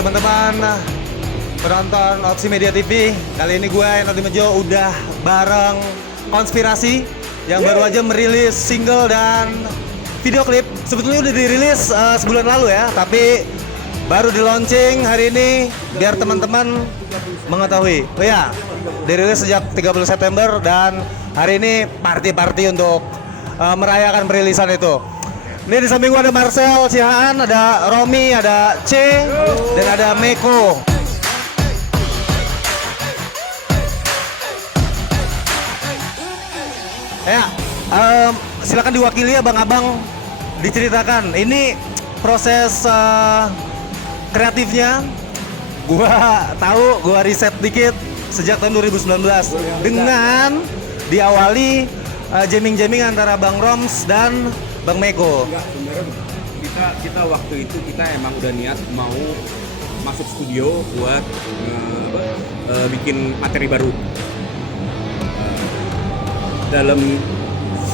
teman-teman penonton Opsi Media TV. Kali ini gue Eno Mejo udah bareng Konspirasi yang baru aja merilis single dan video klip. Sebetulnya udah dirilis sebulan lalu ya, tapi baru di launching hari ini biar teman-teman mengetahui. Oh ya, dirilis sejak 30 September dan hari ini party-party untuk merayakan perilisan itu. Ini di samping gua ada Marcel, Cihaan, ada Romi, ada C, dan ada Meko. Ya, silakan diwakili abang-abang, diceritakan. Ini proses kreatifnya. Gua riset dikit sejak tahun 2019 dengan diawali jamming-jamming antara Bang Roms dan Bang Meko. Enggak, sebenarnya kita waktu itu kita emang udah niat mau masuk studio buat bikin materi baru. Dalam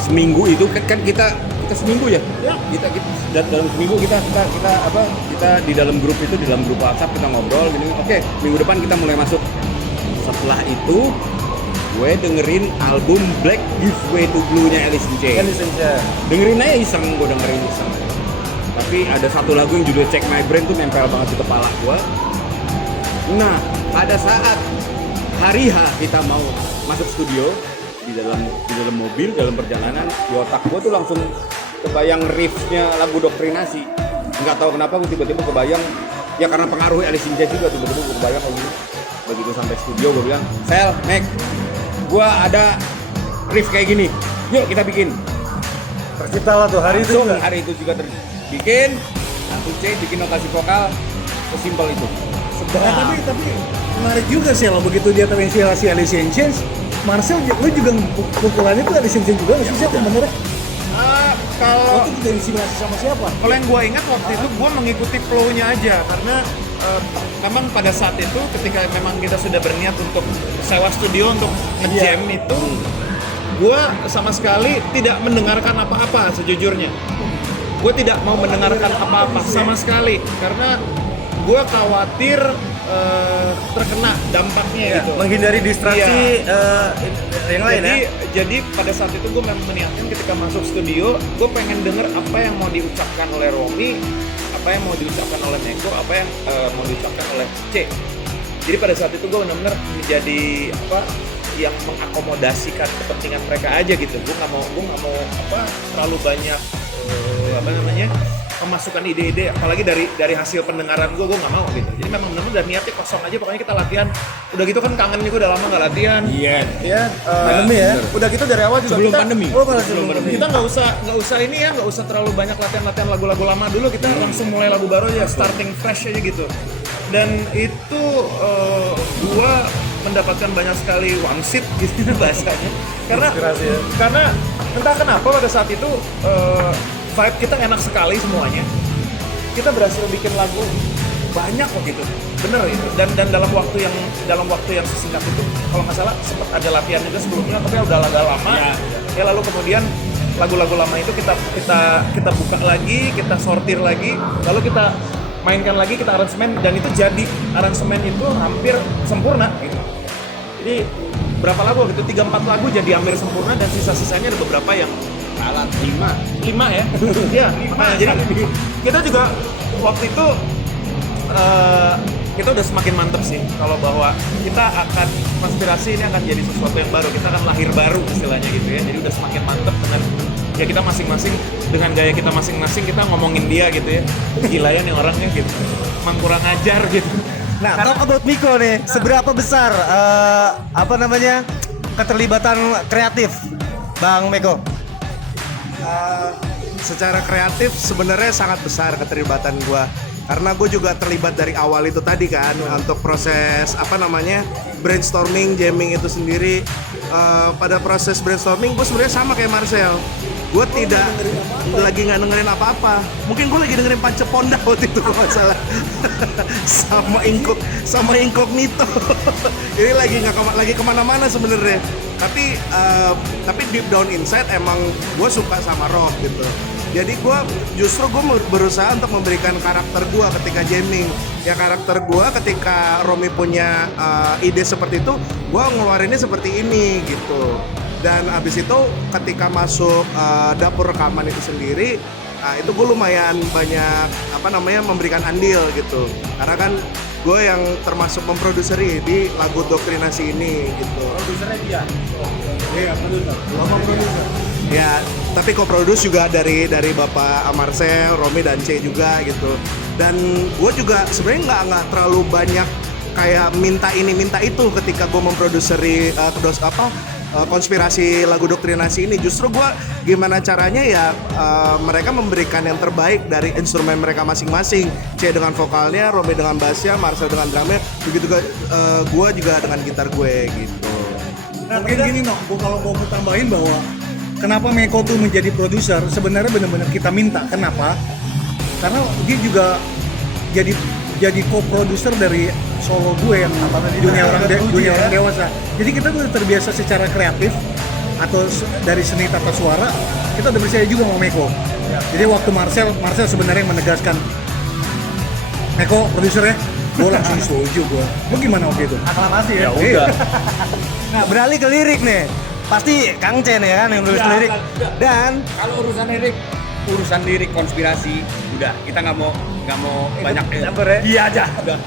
seminggu itu kan kita seminggu ya. Kita dalam seminggu kita di dalam grup itu, di dalam grup WhatsApp kita ngobrol gini. Oke, minggu depan kita mulai masuk. Setelah itu gue dengerin album Black Gives Way to Blue-nya Alice in Chains. Dengerin aja iseng, gue dengerin iseng. Tapi ada satu lagu yang judulnya Check My Brain tuh nempel banget di kepala gue. Nah, pada saat hari H kita mau masuk studio, di dalam mobil, dalam perjalanan, di otak gue tuh langsung kebayang riffnya lagu Doktrinasi. Nggak tahu kenapa gue tiba-tiba kebayang, ya karena pengaruh Alice in Chains juga, tiba-tiba gue kebayang lagu ini. Begitu sampai studio gue bilang, Sel, Mac, gua ada riff kayak gini, yuk kita bikin. Tercipta lah tuh hari Langsung, itu juga. hari itu juga bikin, satu C, bikin notasi vokal, sesimpel itu. Tapi menarik juga sih lo begitu dia terinspirasi Alice in Chains. Marcel, lu juga pukulannya tuh Alice in Chains juga nggak sih siapa sebenarnya? Kalau Itu juga inspirasi sama siapa? kalau yang gue ingat waktu itu gue mengikuti flow-nya aja karena memang pada saat itu ketika memang kita sudah berniat untuk sewa studio untuk nge-jam itu gue sama sekali tidak mendengarkan apa-apa sejujurnya. Gue tidak mau mendengarkan apa-apa sama sekali karena gue khawatir terkena dampaknya gitu. Menghindari distraksi yang lain ya. Jadi pada saat itu gue memang meniatkan ketika masuk studio, gue pengen denger apa yang mau diucapkan oleh Romi, apa yang mau diucapkan oleh Meko, apa yang mau diucapkan oleh C. Jadi pada saat itu gue benar-benar menjadi yang mengakomodasikan kepentingan mereka aja gitu. Gue nggak mau terlalu banyak memasukkan ide-ide, apalagi dari hasil pendengaran gue nggak mau gitu. Jadi memang benar-benar dari niatnya kosong aja, pokoknya kita latihan. Udah gitu kan kangen nih, gue udah lama nggak latihan. Iya. Pandemi ya. Udah gitu dari awal juga Sebelum kita, pandemi. sebelum pandemi. Kita nggak usah ini ya, nggak usah terlalu banyak latihan lagu-lagu lama dulu. Kita langsung mulai lagu baru aja, starting fresh aja gitu. Dan itu gua mendapatkan banyak sekali wangsit gitu bahasanya. Karena entah kenapa pada saat itu vibe kita enak sekali semuanya. Kita berhasil bikin lagu banyak kok gitu, bener itu. Dan dalam waktu yang sesingkat itu, kalau nggak salah sempat ada latihan juga sebelumnya, tapi udah agak lama. Ya lalu kemudian lagu-lagu lama itu kita buka lagi, kita sortir lagi, lalu kita mainkan lagi, kita aransemen, dan itu jadi aransemen itu hampir sempurna gitu. Jadi berapa lagu gitu, 3-4 lagu jadi hampir sempurna, dan sisa-sisanya ada beberapa yang Alat 5 ya. Iya, makanya jadi kita juga waktu itu kita udah semakin mantep sih kalau bahwa kita akan konspirasi ini akan jadi sesuatu yang baru, kita akan lahir baru istilahnya gitu ya. Jadi udah semakin mantep dengan ya kita masing-masing, dengan gaya kita masing-masing, kita ngomongin dia gitu ya. Gila ya nih orangnya gitu, emang kurang ajar gitu. Nah, talk about Miko nih, seberapa besar keterlibatan kreatif Bang Meko? Secara kreatif sebenarnya sangat besar keterlibatan gue, karena gue juga terlibat dari awal itu tadi kan, untuk proses brainstorming, jamming itu sendiri. Pada proses brainstorming gue sebenarnya sama kayak Marcel, gue tidak lagi nggak dengerin apa-apa. Mungkin gue lagi dengerin Panceponda waktu itu kalau nggak salah. sama Incognito. Ini lagi kemana-mana sebenarnya. Tapi deep down inside emang gue suka sama rock gitu. Jadi justru gue berusaha untuk memberikan karakter gue ketika jamming. Ya karakter gue ketika Romi punya ide seperti itu, gue ngeluarinnya seperti ini gitu. Dan abis itu ketika masuk dapur rekaman itu sendiri, itu gue lumayan banyak memberikan andil gitu. Karena kan gue yang termasuk memproduksi di lagu Doktrinasi ini gitu. Produsernya dia. Iya, produser. Lama produser. Ya, tapi co-produce juga dari Bapak Marcel, Romi dan C juga gitu. Dan gue juga sebenarnya nggak terlalu banyak kayak minta ini minta itu ketika gue memproduksi konspirasi lagu Doktrinasi ini. Justru gue gimana caranya ya mereka memberikan yang terbaik dari instrumen mereka masing-masing. C dengan vokalnya, Romi dengan bassnya, Marcel dengan drumnya, begitu gue juga dengan gitar gue gitu. Nah, mungkin gini kalau mau tambahin bahwa kenapa Meko tuh menjadi produser, sebenarnya benar-benar kita minta. Kenapa? Karena dia juga jadi co-producer dari solo gue yang di dunia orang dewasa. Jadi kita udah terbiasa secara kreatif atau dari seni tata suara, kita udah percaya juga sama Meko. Jadi waktu Marcel sebenarnya yang menegaskan, Meko produsernya, gue langsung setuju gue. Lu gimana waktu itu? Aklamasi ya. Ya udah. Nah, beralih ke lirik nih. Pasti Kang Chen ya kan yang nulis lirik. Dan Kalau urusan lirik konspirasi, udah kita nggak mau banyak campur ya? Iya aja. Udah.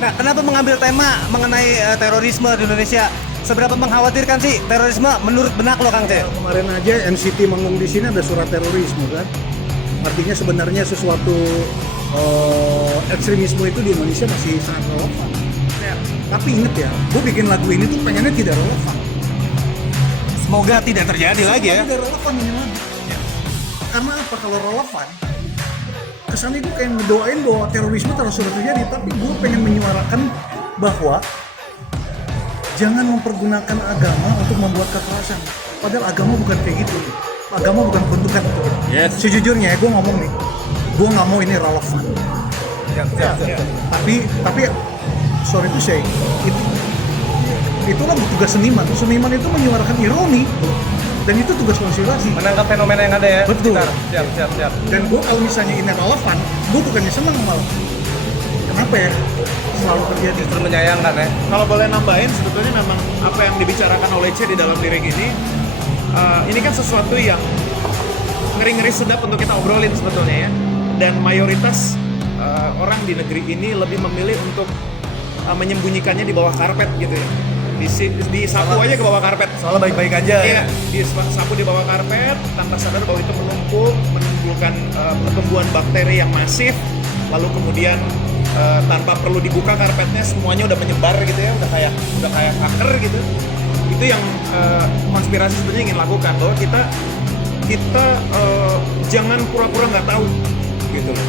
nah, kenapa mengambil tema mengenai terorisme di Indonesia? Seberapa mengkhawatirkan sih terorisme menurut benak lo Kang Chen? Kemarin aja NCT manggung di sini ada surat terorisme kan. Artinya sebenarnya sesuatu ekstremisme itu di Indonesia masih sangat relevan. Tapi inget ya, gue bikin lagu ini tuh pengennya tidak relevan. Semoga tidak terjadi lagi ya. Tidak relevan ini lagi. Karena apa? Kalau relevan, kesannya gue kayak ngedoain bahwa terorisme terus terjadi. Tapi gue pengen menyuarakan bahwa jangan mempergunakan agama untuk membuat kekerasan. Padahal agama bukan kayak gitu. Agama bukan peruntukan itu. Yes. Sejujurnya ya, gue ngomong nih, gue nggak mau ini relevan. Tapi sorry to say, itulah tugas seniman. Seniman itu menyuarakan ironi, dan itu tugas konspirasi. Menangkap fenomena yang ada ya. Betul. Siap. Dan gue kalau misalnya ini relevan, gue bukannya senang malah. Kenapa ya? Selalu terjadi. Justru menyayangkan ya. Kalau boleh nambahin, sebetulnya memang apa yang dibicarakan oleh C di dalam lirik ini kan sesuatu yang ngeri-ngeri sedap untuk kita obrolin sebetulnya ya. Dan mayoritas orang di negeri ini lebih memilih untuk menyembunyikannya di bawah karpet gitu ya. Disapu aja ke bawah karpet. Soalnya baik-baik aja. Iya, disapu di bawah karpet tanpa sadar bahwa itu menumpuk, menimbulkan pertumbuhan bakteri yang masif. Lalu kemudian tanpa perlu dibuka karpetnya semuanya udah menyebar gitu ya, udah kayak kanker gitu. Itu yang konspirasi sebenarnya ingin lakukan, bahwa kita jangan pura-pura nggak tahu gitu loh.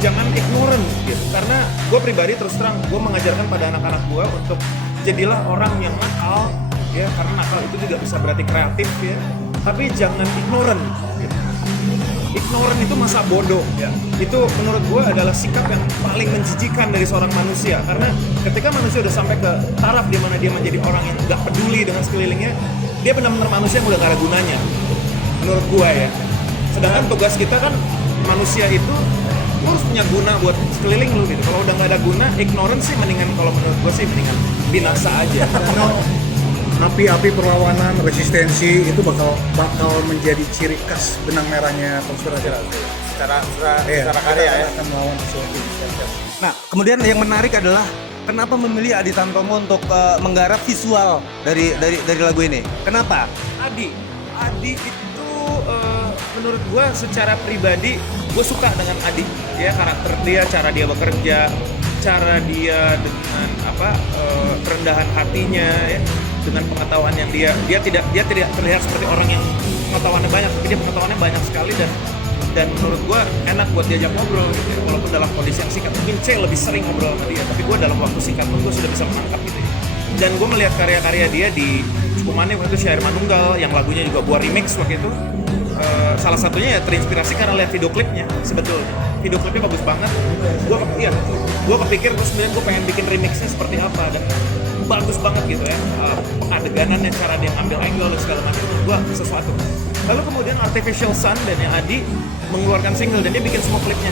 Jangan ignorant gitu. Karena gue pribadi terus terang gue mengajarkan pada anak-anak gue untuk jadilah orang yang nakal ya, karena nakal itu juga bisa berarti kreatif ya. Tapi jangan ignorant. Gitu. Ignorant itu masa bodoh ya. Itu menurut gue adalah sikap yang paling menjijikan dari seorang manusia, karena ketika manusia udah sampai ke taraf di mana dia menjadi orang yang nggak peduli dengan sekelilingnya, dia benar-benar manusia yang udah gak ada gunanya menurut gue ya. Sedangkan tugas kita kan manusia itu lu harus punya guna buat sekeliling lu gitu. Kalau udah nggak ada guna, ignorance sih mendingan, kalau menurut gue sih mendingan binasa aja. Api-api perlawanan, resistensi itu bakal menjadi ciri khas benang merahnya konspirasi. Secara karya ya. Akan melawan sesuatu. Nah, kemudian yang menarik adalah kenapa memilih Adi Tantomo untuk menggarap visual dari lagu ini? Kenapa? Adi itu menurut gue secara pribadi gue suka dengan Adi ya, karakter dia, cara dia bekerja, cara dia dengan kerendahan hatinya ya, dengan pengetahuan yang dia tidak terlihat seperti orang yang pengetahuannya banyak, tapi dia pengetahuannya banyak sekali, dan menurut gue enak buat diajak ngobrol gitu ya. Walaupun dalam kondisi yang singkat, mungkin C lebih sering ngobrol sama dia, tapi gue dalam waktu singkat pun gue sudah bisa menangkap gitu ya. Dan gue melihat karya-karya dia di Cukumane waktu itu, Syair Manunggal yang lagunya juga gue remix waktu itu. Salah satunya ya terinspirasi karena lihat video klipnya. Sebetulnya video klipnya bagus banget. Gue kepikir terus sebenarnya gue pengen bikin remixnya seperti apa, dan bagus banget gitu ya, adeganannya, cara dia ngambil angle dan segala macam, gue sesuatu. Lalu kemudian Artificial Sun dan yang Adi mengeluarkan single dan dia bikin semua klipnya.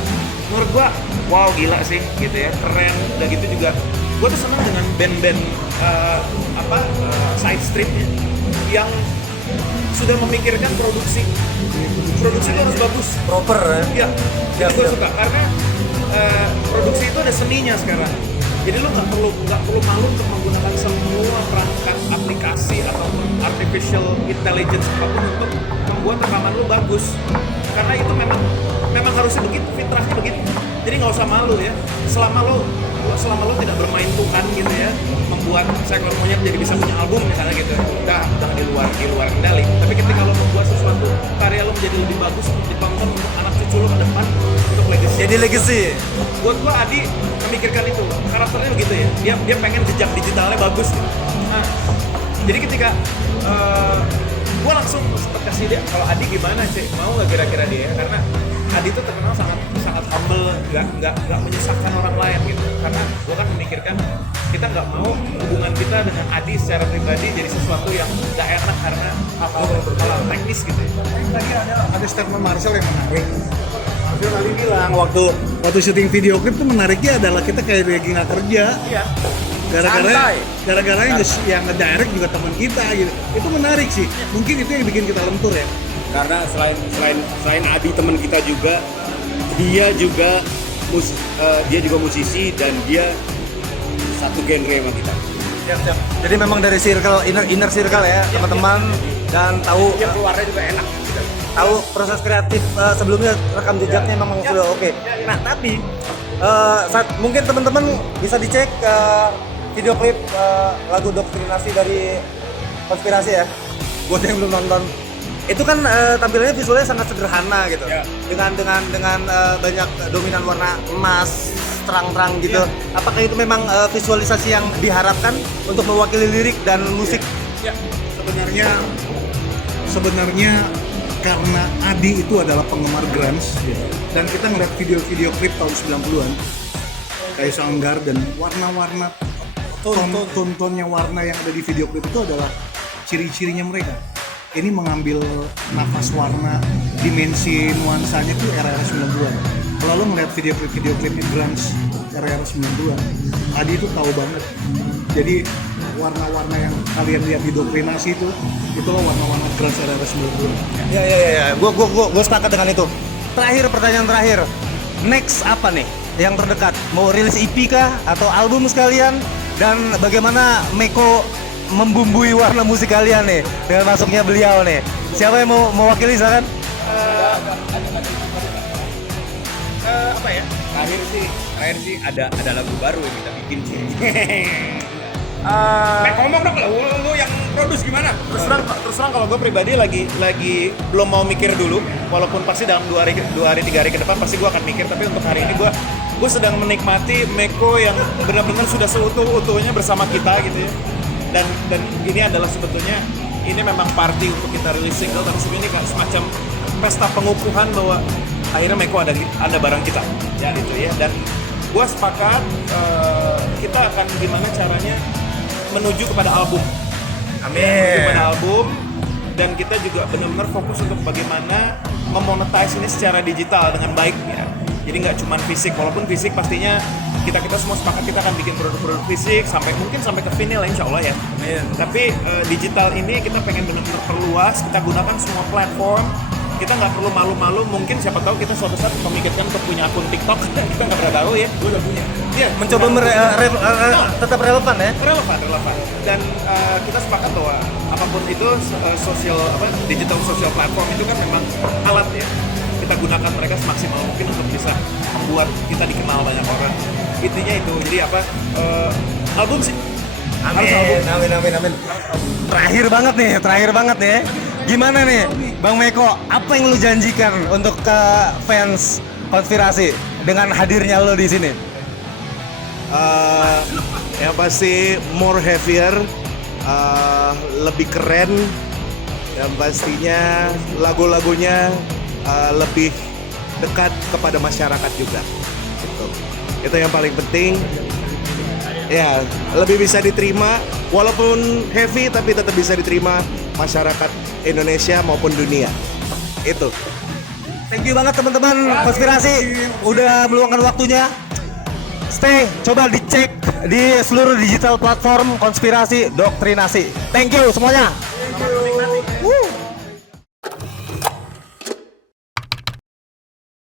Menurut gua, wow gila sih gitu ya, keren. Dan gitu juga, gua tuh senang dengan band-band side stripnya yang sudah memikirkan produksi. Produksi itu harus bagus. Proper ya. Iya, itu gue suka karena produksi itu ada seninya sekarang. Jadi lo nggak perlu malu untuk menggunakan semua perangkat aplikasi atau artificial intelligence apapun untuk membuat rekaman lo bagus. Karena itu memang harusnya begitu, fitrahnya begitu. Jadi nggak usah malu ya. Selama lo tidak bermain Tuhan gitu ya, membuat seekor monyet jadi bisa punya album misalnya gitu, udah di luar kendali. Tapi ketika lo membuat sesuatu karya lo menjadi lebih bagus untuk ditonton untuk anak cucu lo ke depan, untuk legacy. Jadi legacy. Buat gua Adi memikirkan itu, karakternya begitu ya. Dia pengen jejak digitalnya bagus. Gitu. Nah, jadi ketika gua langsung sempat kasih dia, kalau Adi gimana sih, mau nggak kira-kira dia? Karena Adi tuh terkenal sangat humble, nggak menyusahkan orang lain gitu. Karena gua kan memikirkan kita nggak mau hubungan kita dengan Adi secara pribadi jadi sesuatu yang nggak enak karena hal teknis gitu. Tadi ada statement Marcel yang menarik. Marcel tadi bilang waktu syuting video klip tuh menariknya adalah kita kayak lagi nggak kerja. Iya. Gara-gara yang nge-direct juga teman kita gitu. Itu menarik sih. Mungkin itu yang bikin kita lentur ya. Karena selain Adi teman kita juga, dia juga musisi dan dia satu genre sama kita. Siap. Jadi memang dari circle inner circle ya, teman-teman, dan tahu Dia keluarnya juga enak. tahu proses kreatif sebelumnya, rekam jejaknya memang sudah oke. Nah, tapi mungkin teman-teman bisa dicek video klip lagu Doktrinasi dari Konspirasi ya. Buat yang belum nonton. Itu kan tampilannya visualnya sangat sederhana gitu. Ya. Dengan banyak dominan warna emas, terang-terang gitu. Apakah itu memang visualisasi yang diharapkan untuk mewakili lirik dan musik? Ya. Sebenarnya karena Adi itu adalah penggemar grunge dan kita ngeliat video-video klip tahun 90-an kayak Soundgarden, warna-warna tontonnya warna yang ada di video klip itu adalah ciri-cirinya mereka. Ini mengambil nafas warna, dimensi nuansanya itu era-era 90-an. Kalau lo ngeliat video klipnya grunge era-era 90-an, Adi itu tahu banget. Jadi warna-warna yang kalian lihat di Doktrinasi itulah warna-warna grunge era-era 90-an. Ya. Gue sepakat dengan itu. Pertanyaan terakhir. Next apa nih yang terdekat? Mau rilis EP kah atau album sekalian? Dan bagaimana Meko membumbui warna musik kalian nih dengan masuknya beliau nih? Siapa yang mau mewakili silakan? Apa ya? Terakhir sih ada lagu baru yang kita bikin sih. Ngomong dong, lu yang produce gimana? Terus terang kalau gue pribadi lagi belum mau mikir dulu, walaupun pasti dalam 2 hari 3 hari ke depan pasti gue akan mikir, tapi untuk hari ini gue sedang menikmati Meko yang benar-benar sudah seutuh-utuhnya bersama kita gitu ya. Dan ini adalah sebetulnya ini memang party untuk kita rilis single, tapi sebenarnya ini kayak semacam pesta pengukuhan bahwa akhirnya Meko ada bareng kita ya gitu ya. Dan gue sepakat kita akan gimana caranya menuju kepada album. Amin. Menuju kepada album, dan kita juga benar-benar fokus untuk bagaimana memonetize ini secara digital dengan baik ya. Jadi nggak cuma fisik, walaupun fisik pastinya kita semua sepakat kita akan bikin produk-produk fisik mungkin sampai ke vinyl insya Allah ya. Amin. Tapi digital ini kita pengen benar-benar perluas, kita gunakan semua platform. Kita nggak perlu malu-malu, mungkin siapa tahu kita suatu saat memikirkan untuk punya akun TikTok. Kita nggak pernah tahu ya. Gue udah punya. Iya. Mencoba tetap relevan ya. Relevan. Dan kita sepakat bahwa apapun itu digital social platform itu kan memang alat ya. Kita gunakan mereka semaksimal mungkin untuk bisa membuat kita dikenal banyak orang. Intinya itu. Jadi album sih. Amin. Terakhir banget nih. Gimana nih, Bang Meko? Apa yang lu janjikan untuk ke fans Konspirasi dengan hadirnya lo di sini? Yang pasti more heavier, lebih keren, yang pastinya lagu-lagunya lebih dekat kepada masyarakat juga. Itu yang paling penting. Ya, lebih bisa diterima, walaupun heavy tapi tetap bisa diterima masyarakat Indonesia maupun dunia. Itu. Thank you banget teman-teman konspirasi udah meluangkan waktunya. Stay, coba dicek di seluruh digital platform konspirasi doktrinasi. Thank you semuanya. Thank you.